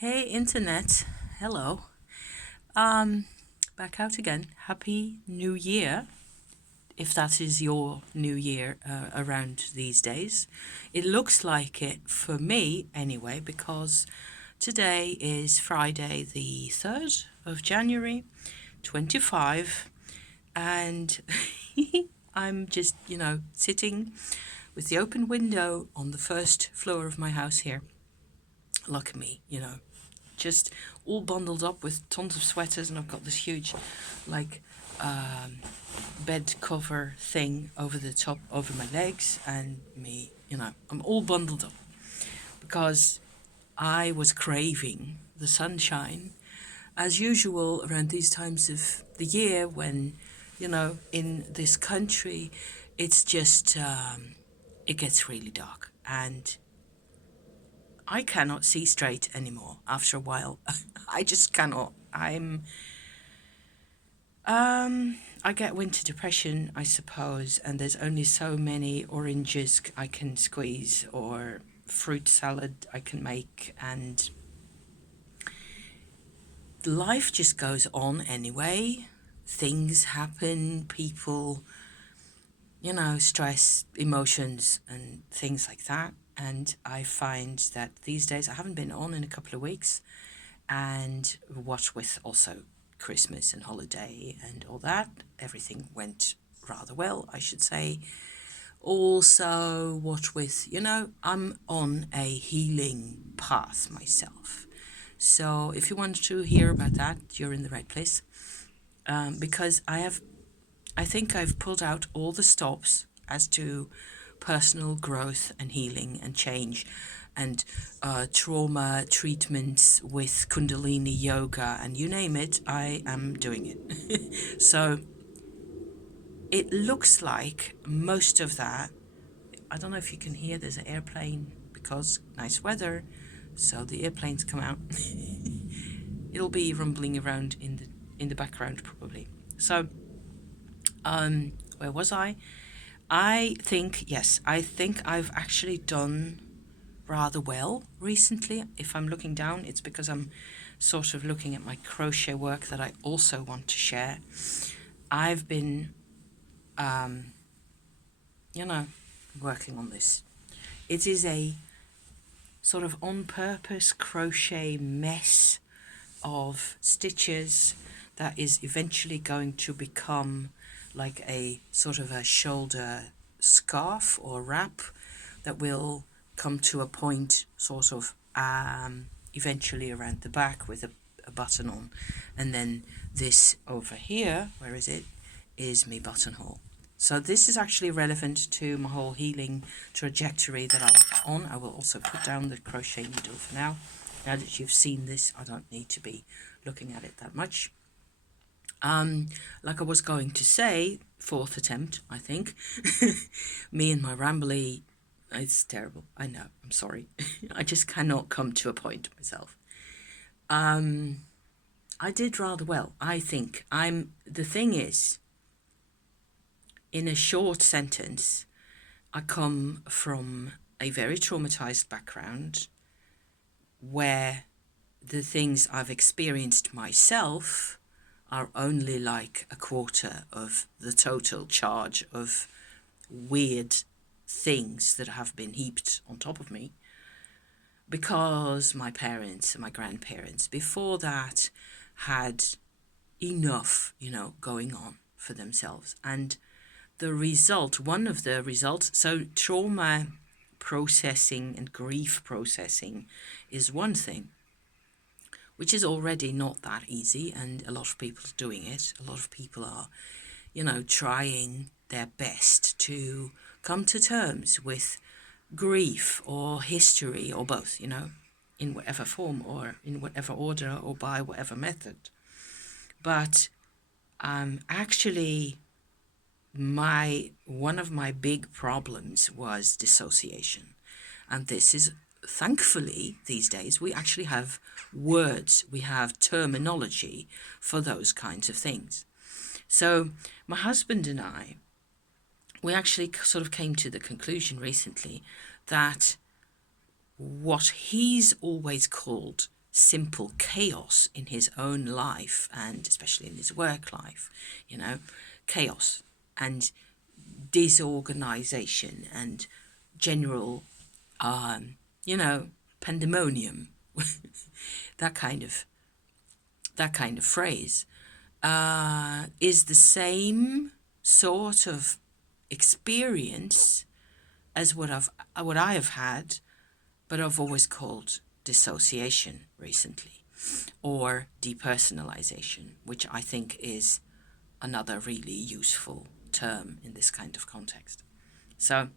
Hey internet, hello. Um, Back out again. Happy New Year, if that is your New Year around these days. It looks like it for me anyway, because today is Friday the 3rd of January, 25, and I'm just, sitting with the open window on the first floor of my house here. Look at me, just all bundled up with tons of sweaters, and I've got this huge, like, um, bed cover thing over the top, over my legs, and me, I'm all bundled up because I was craving the sunshine, as usual, around these times of the year when, in this country, it's just, it gets really dark, and I cannot see straight anymore after a while. I just cannot. I get winter depression, I suppose, and there's only so many oranges I can squeeze or fruit salad I can make, and life just goes on anyway. Things happen, people, stress, emotions, and things like that. And I find that these days I haven't been on in a couple of weeks, and what with also Christmas and holiday and all that, everything went rather well, I should say. Also, what with, I'm on a healing path myself. So if you want to hear about that, you're in the right place. Because I think I've pulled out all the stops as to personal growth and healing and change and trauma treatments with Kundalini yoga, and you name it, I am doing it. So it looks like most of that, I don't know if you can hear, there's an airplane because nice weather, so the airplanes come out. It'll be rumbling around in the background probably. So where was I? I think, yes, I think I've actually done rather well recently. If I'm looking down, it's because I'm sort of looking at my crochet work that I also want to share. I've been, um, working on this. It is a sort of on purpose crochet mess of stitches that is eventually going to become like a sort of a shoulder scarf or wrap that will come to a point sort of eventually around the back with a button on, and then this over here, where is me buttonhole. So this is actually relevant to my whole healing trajectory that I'm on. I will also put down the crochet needle for now. Now that you've seen this, I don't need to be looking at it that much. Like I was going to say, fourth attempt, I think. Me and my rambly, it's terrible. I know, I'm sorry. I just cannot come to a point myself. I did rather well, I think. The thing is, in a short sentence, I come from a very traumatized background where the things I've experienced myself are only like a quarter of the total charge of weird things that have been heaped on top of me, because my parents and my grandparents before that had enough, going on for themselves. And the result, one of the results, so trauma processing and grief processing is one thing, which is already not that easy, and a lot of people are doing it. A lot of people are, trying their best to come to terms with grief or history or both, in whatever form or in whatever order or by whatever method. But actually, one of my big problems was dissociation. And this is, thankfully, these days, we actually have words, we have terminology for those kinds of things. So my husband and I, we actually sort of came to the conclusion recently that what he's always called simple chaos in his own life, and especially in his work life, chaos and disorganization and general, pandemonium, that kind of phrase, is the same sort of experience as what I have had, but I've always called dissociation recently, or depersonalization, which I think is another really useful term in this kind of context. So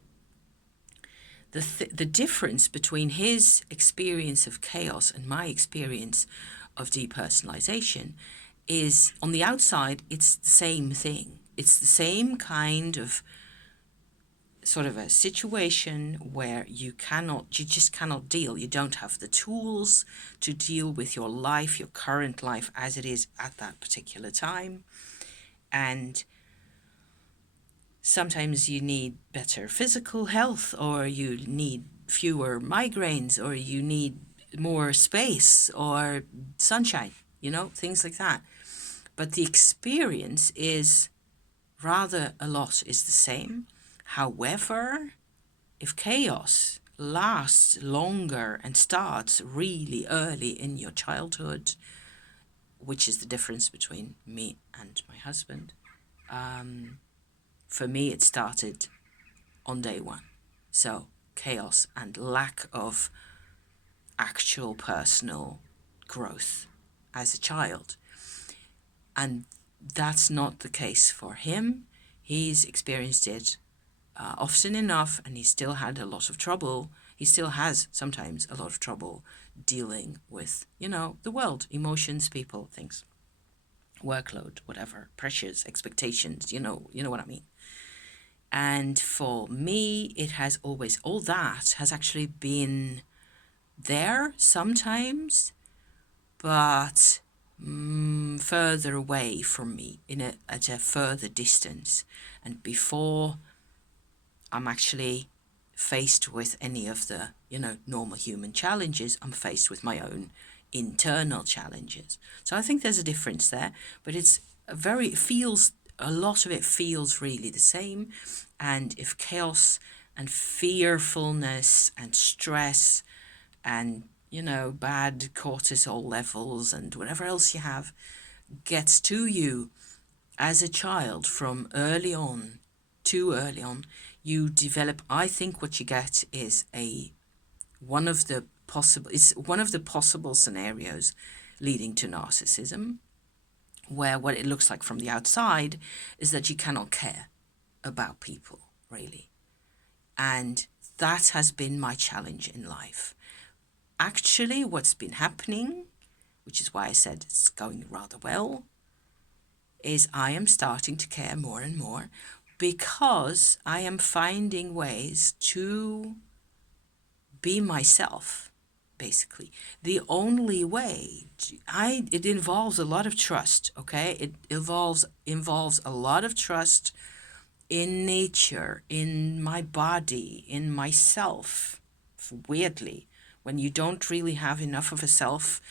the difference between his experience of chaos and my experience of depersonalization is, on the outside, it's the same thing. It's the same kind of sort of a situation where you just cannot deal. You don't have the tools to deal with your life, your current life as it is at that particular time. And sometimes you need better physical health, or you need fewer migraines, or you need more space or sunshine, things like that. But the experience is rather a lot is the same. However, if chaos lasts longer and starts really early in your childhood, which is the difference between me and my husband, for me it started on day one. So chaos and lack of actual personal growth as a child. And that's not the case for him. He's experienced it often enough, and he still had a lot of trouble. He still has sometimes a lot of trouble dealing with, the world, emotions, people, things, workload, whatever, pressures, expectations, you know what I mean. And for me, it has always, all that has actually been there sometimes, but further away from me, at a further distance. And before I'm actually faced with any of the, normal human challenges, I'm faced with my own internal challenges. So I think there's a difference there, but a lot of it feels really the same. And if chaos and fearfulness and stress and, bad cortisol levels and whatever else you have gets to you as a child from too early on, you develop, I think what you get is one of the possible scenarios leading to narcissism, where what it looks like from the outside is that you cannot care about people, really. And that has been my challenge in life. Actually, what's been happening, which is why I said it's going rather well, is I am starting to care more and more, because I am finding ways to be myself, basically. The only way, it involves a lot of trust, okay? It involves a lot of trust in nature, in my body, in myself. Weirdly, when you don't really have enough of a self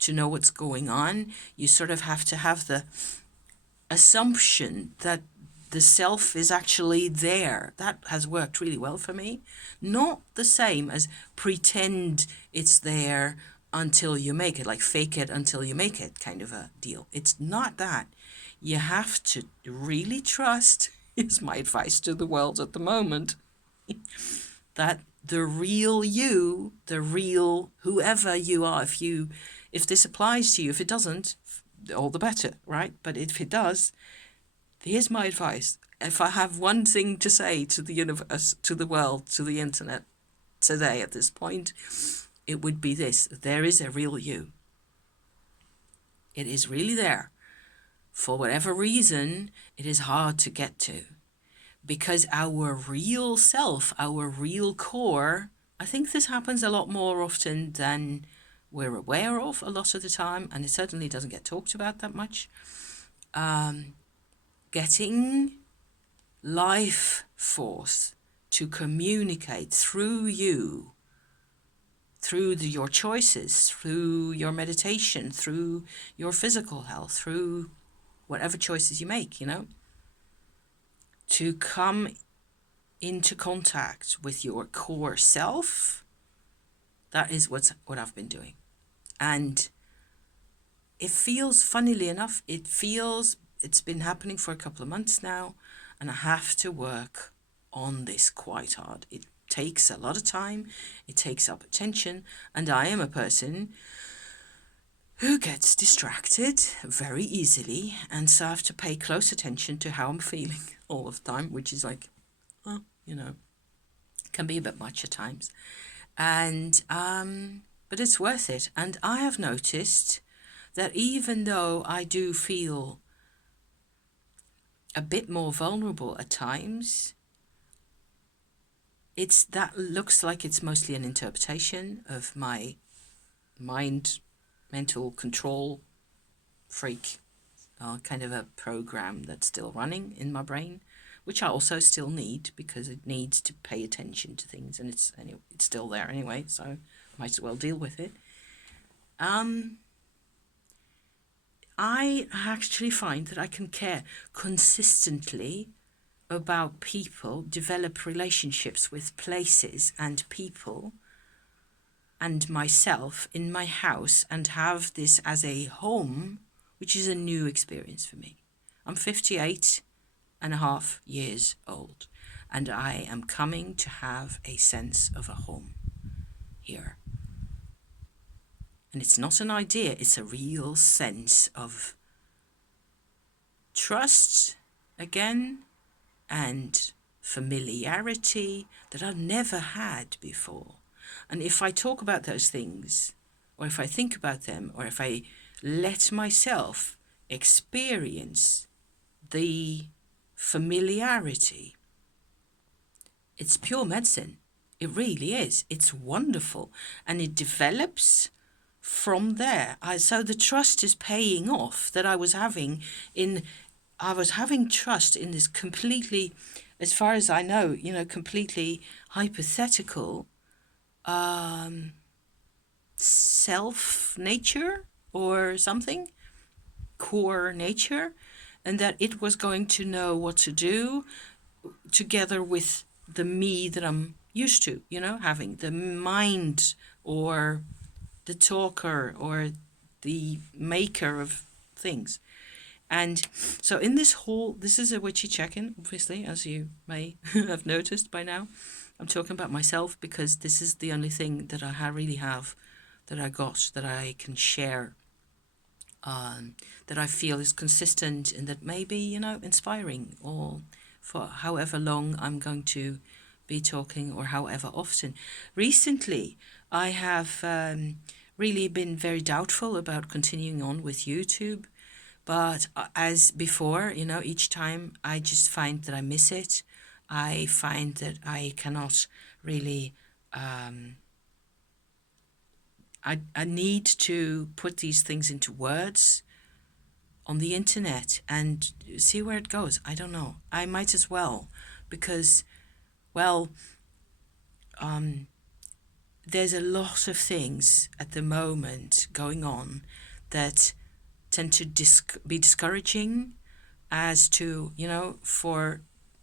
to know what's going on, you sort of have to have the assumption that the self is actually there. That has worked really well for me. Not the same as pretend it's there until you make it, like fake it until you make it kind of a deal. It's not that. You have to really trust, is my advice to the world at the moment, that the real you, the real whoever you are, if this applies to you, if it doesn't, all the better, right? But if it does, here's my advice. If I have one thing to say to the universe, to the world, to the internet today at this point, it would be this: there is a real you. It is really there. For whatever reason, it is hard to get to, because our real self, our real core, I think this happens a lot more often than we're aware of a lot of the time, and it certainly doesn't get talked about that much. Getting life force to communicate through you, through your choices, through your meditation, through your physical health, through whatever choices you make, to come into contact with your core self. That is what I've been doing. And it feels, funnily enough, it's been happening for a couple of months now, and I have to work on this quite hard. It takes a lot of time, it takes up attention, and I am a person who gets distracted very easily, and so I have to pay close attention to how I'm feeling all of the time, which is like, can be a bit much at times. And but it's worth it. And I have noticed that even though I do feel a bit more vulnerable at times, that looks like it's mostly an interpretation of my mental control freak, kind of a program that's still running in my brain, which I also still need because it needs to pay attention to things, and it's still there anyway, so might as well deal with it. I actually find that I can care consistently about people, develop relationships with places and people and myself in my house, and have this as a home, which is a new experience for me. I'm 58 and a half years old, and I am coming to have a sense of a home here. And it's not an idea, it's a real sense of trust again, and familiarity that I've never had before. And if I talk about those things, or if I think about them, or if I let myself experience the familiarity, it's pure medicine. It really is. It's wonderful. And it develops from there. So the trust is paying off that I was having trust in this completely, as far as I know, completely hypothetical self nature or something, core nature, and that it was going to know what to do together with the me that I'm used to, having the mind or the talker or the maker of things. And so in this is a witchy check-in, obviously, as you may have noticed by now. I'm talking about myself because this is the only thing that I really have, that I got, that I can share, that I feel is consistent and that may be, inspiring, or for however long I'm going to be talking, or however often. Recently, I have really been very doubtful about continuing on with YouTube. But as before, each time I just find that I miss it. I find that I cannot really, I need to put these things into words on the internet and see where it goes. I don't know. I might as well, because, well, there's a lot of things at the moment going on that tend to be discouraging, as to, for,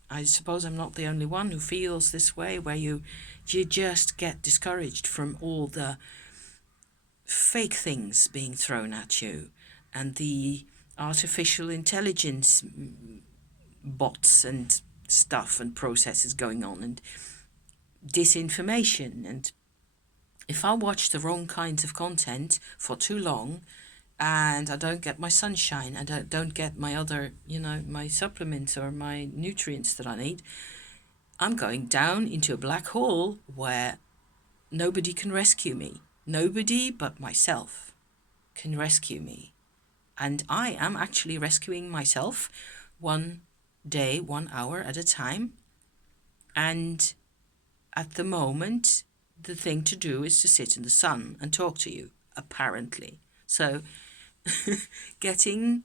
I suppose I'm not the only one who feels this way, where you just get discouraged from all the fake things being thrown at you, and the artificial intelligence bots and stuff and processes going on, and disinformation. And if I watch the wrong kinds of content for too long, and I don't get my sunshine, and I don't get my other, my supplements or my nutrients that I need, I'm going down into a black hole where nobody can rescue me. Nobody but myself can rescue me. And I am actually rescuing myself one day, 1 hour at a time. And at the moment, the thing to do is to sit in the sun and talk to you, apparently. So getting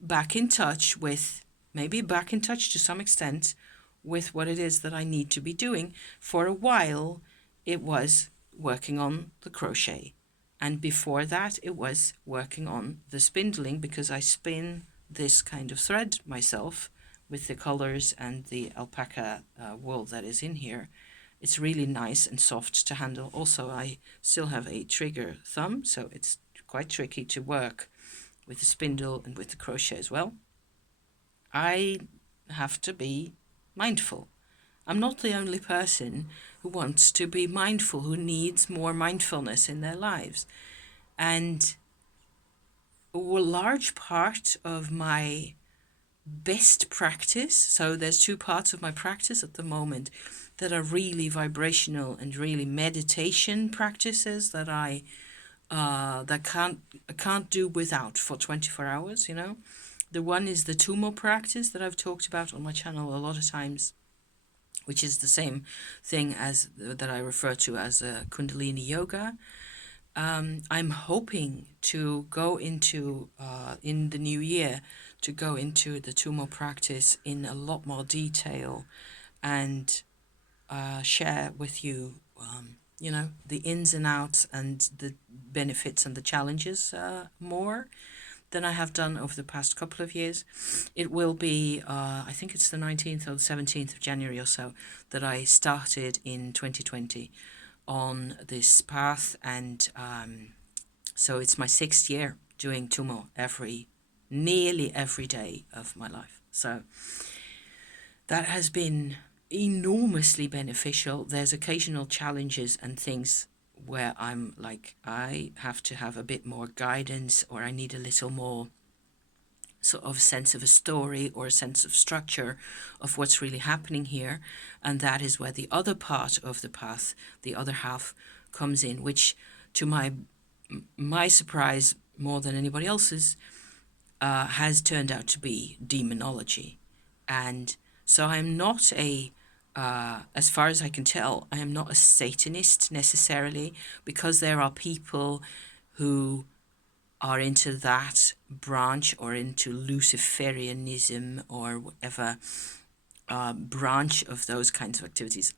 back in touch with, maybe back in touch to some extent with what it is that I need to be doing. For a while, it was working on the crochet. And before that, it was working on the spindling, because I spin this kind of thread myself with the colors and the alpaca wool that is in here. It's really nice and soft to handle. Also, I still have a trigger thumb, so it's quite tricky to work with the spindle and with the crochet as well. I have to be mindful. I'm not the only person who wants to be mindful, who needs more mindfulness in their lives. And a large part of my best practice, so there's two parts of my practice at the moment that are really vibrational and really meditation practices that I can't do without for 24 hours, you know. The one is the Tumo practice that I've talked about on my channel a lot of times, which is the same thing as that I refer to as Kundalini yoga. I'm hoping to go into, in the new year, to go into the Tumo practice in a lot more detail and share with you, you know, the ins and outs and the benefits and the challenges more than I have done over the past couple of years. It will be, I think it's the 19th or the 17th of January or so, that I started in 2020 on this path. And so it's my 6th year doing Tumo nearly every day of my life. So that has been enormously beneficial. There's occasional challenges and things where I'm like, I have to have a bit more guidance, or I need a little more sort of sense of a story or a sense of structure of what's really happening here. And that is where the other part of the path, the other half, comes in, which to my surprise, more than anybody else's, has turned out to be demonology. And so I'm not as far as I can tell, I am not a Satanist necessarily, because there are people who are into that branch or into Luciferianism or whatever branch of those kinds of activities.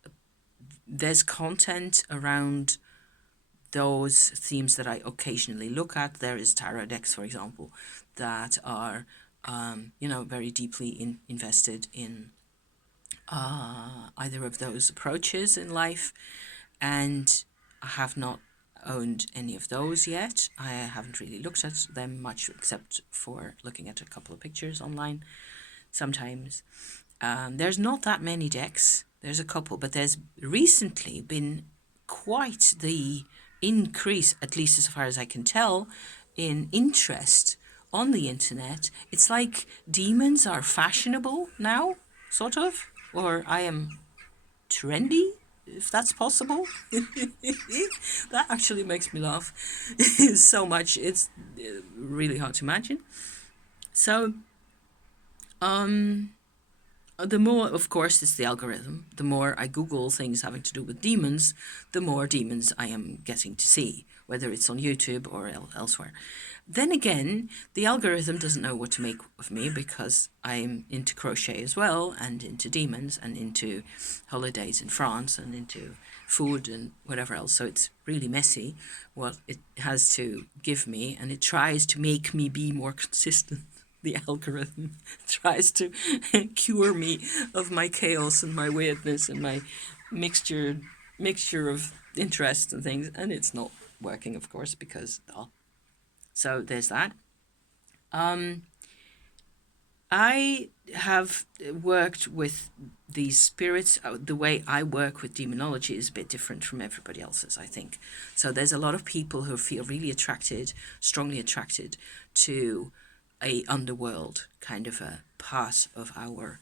There's content around those themes that I occasionally look at. There is tarot decks, for example, that are, you know, very deeply invested in either of those approaches in life, and I have not owned any of those yet. I haven't really looked at them much, except for looking at a couple of pictures online sometimes. There's not that many decks. There's a couple, but there's recently been quite the increase, at least as far as I can tell, in interest on the internet. It's like demons are fashionable now, sort of, or I am trendy, if that's possible. That actually makes me laugh so much. It's really hard to imagine. So, the more, of course, it's the algorithm. The more I Google things having to do with demons, the more demons I am getting to see, whether it's on YouTube or elsewhere. Then again, the algorithm doesn't know what to make of me, because I'm into crochet as well, and into demons, and into holidays in France, and into food and whatever else. So it's really messy what it has to give me, and it tries to make me be more consistent. The algorithm tries to cure me of my chaos and my weirdness and my mixture of interests and things, and it's not working, of course, because so there's that. I have worked with these spirits. The way I work with demonology is a bit different from everybody else's, I think. So there's a lot of people who feel really strongly attracted to a underworld kind of a part of our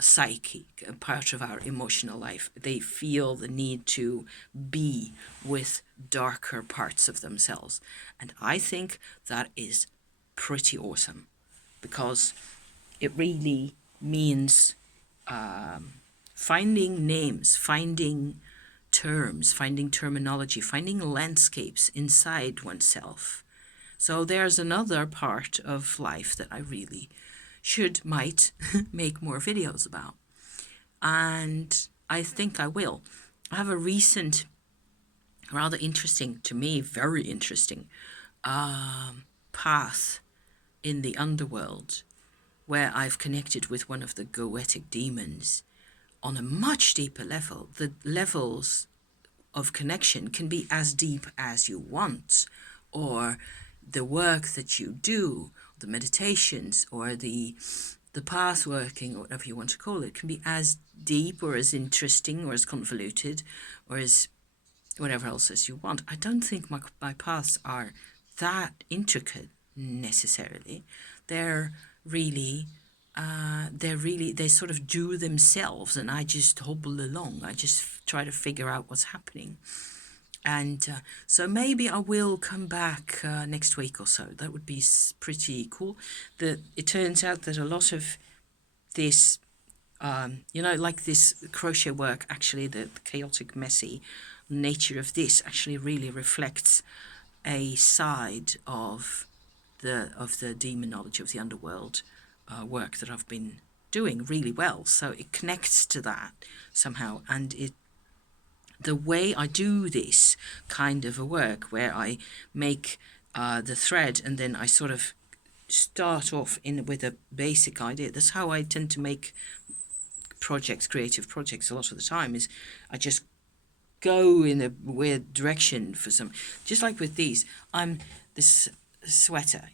psyche, a part of our emotional life. They feel the need to be with darker parts of themselves. And I think that is pretty awesome, because it really means finding names, finding terms, finding terminology, finding landscapes inside oneself. So there's another part of life that I really might make more videos about. And I think I will. I have a recent rather interesting to me, very interesting path in the underworld where I've connected with one of the goetic demons on a much deeper level. The levels of connection can be as deep as you want, or the work that you do, the meditations or the path working, or whatever you want to call it, can be as deep or as interesting or as convoluted or as whatever else as you want. I don't think my paths are that intricate necessarily. They're really they sort of do themselves, and I just hobble along. I just try to figure out what's happening. And so maybe I will come back next week or so. That would be pretty cool. It turns out that a lot of this, like this crochet work, actually the chaotic, messy nature of this actually really reflects a side of the demonology of the underworld work that I've been doing really well. So it connects to that somehow, and the way I do this kind of a work, where I make the thread and then I sort of start off with a basic idea. That's how I tend to make creative projects a lot of the time, is I just go in a weird direction for some, just like with these. This sweater,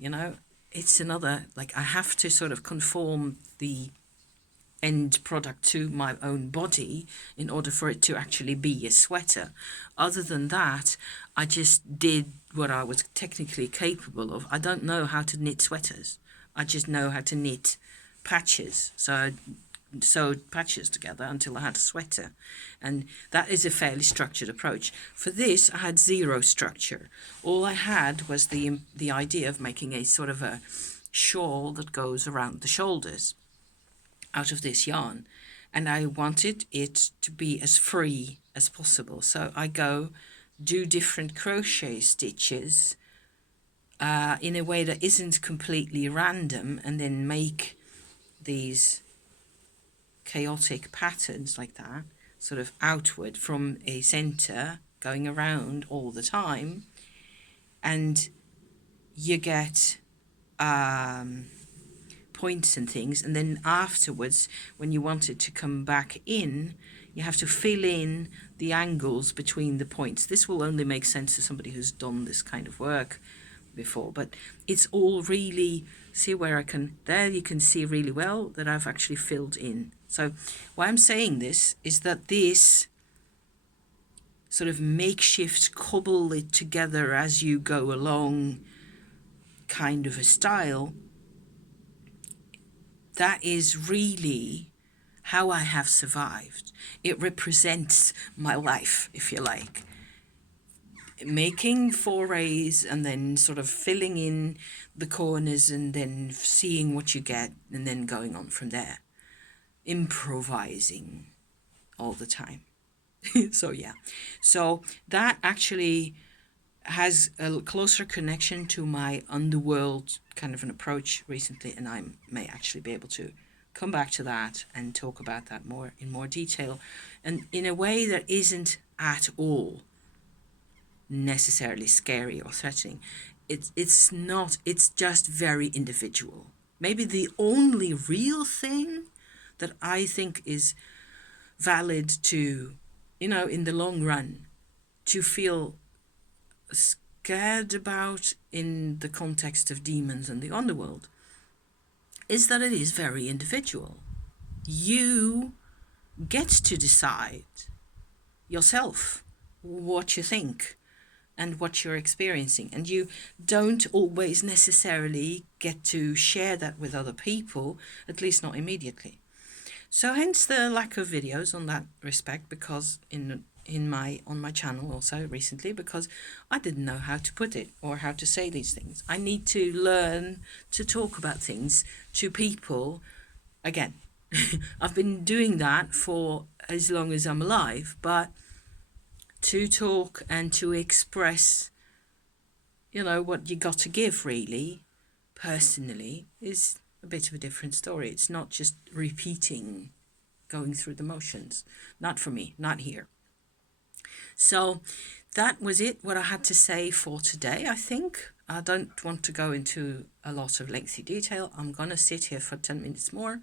it's another, like, I have to sort of conform the end product to my own body in order for it to actually be a sweater. Other than that, I just did what I was technically capable of. I don't know how to knit sweaters. I just know how to knit patches. So I sewed patches together until I had a sweater, and that is a fairly structured approach. For this, I had zero structure. All I had was the idea of making a sort of a shawl that goes around the shoulders out of this yarn, and I wanted it to be as free as possible. So I do different crochet stitches in a way that isn't completely random, and then make these chaotic patterns like that, sort of outward from a center, going around all the time, and you get points and things, and then afterwards, when you want it to come back in, you have to fill in the angles between the points. This will only make sense to somebody who's done this kind of work before, but it's all really, see where there you can see really well that I've actually filled in. So why I'm saying this is that this sort of makeshift, cobble it together as you go along kind of a style, that is really how I have survived. It represents my life, if you like. Making forays and then sort of filling in the corners and then seeing what you get and then going on from there. Improvising all the time. So yeah. So that actually has a closer connection to my underworld kind of an approach recently, and I may actually be able to come back to that and talk about that in more detail, and in a way that isn't at all necessarily scary or threatening. It's not, it's just very individual. Maybe the only real thing that I think is valid to, in the long run, to feel scared about in the context of demons and the underworld, is that it is very individual. You get to decide yourself what you think and what you're experiencing, and you don't always necessarily get to share that with other people, at least not immediately. So hence the lack of videos on that respect, because on my channel also recently, because I didn't know how to put it or how to say these things. I need to learn to talk about things to people again. I've been doing that for as long as I'm alive, but to talk and to express, what you got to give, really, personally, is a bit of a different story. It's not just repeating, going through the motions. Not for me, not here. So that was it, what I had to say for today, I think. I don't want to go into a lot of lengthy detail. I'm going to sit here for 10 minutes more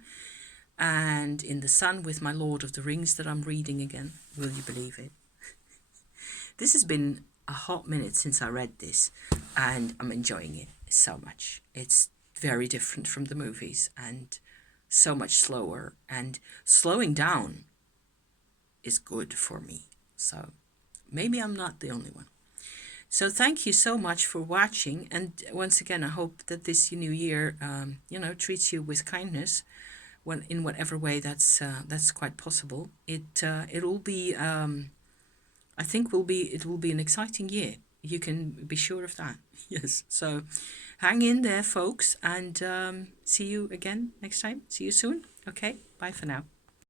and in the sun with my Lord of the Rings that I'm reading again. Will you believe it? This has been a hot minute since I read this, and I'm enjoying it so much. It's very different from the movies and so much slower, and slowing down is good for me. So maybe I'm not the only one. So thank you so much for watching, and once again, I hope that this new year, treats you with kindness, when in whatever way that's quite possible. It'll be I think it will be an exciting year. You can be sure of that. Yes. So hang in there, folks, and see you again next time. See you soon. Okay. Bye for now.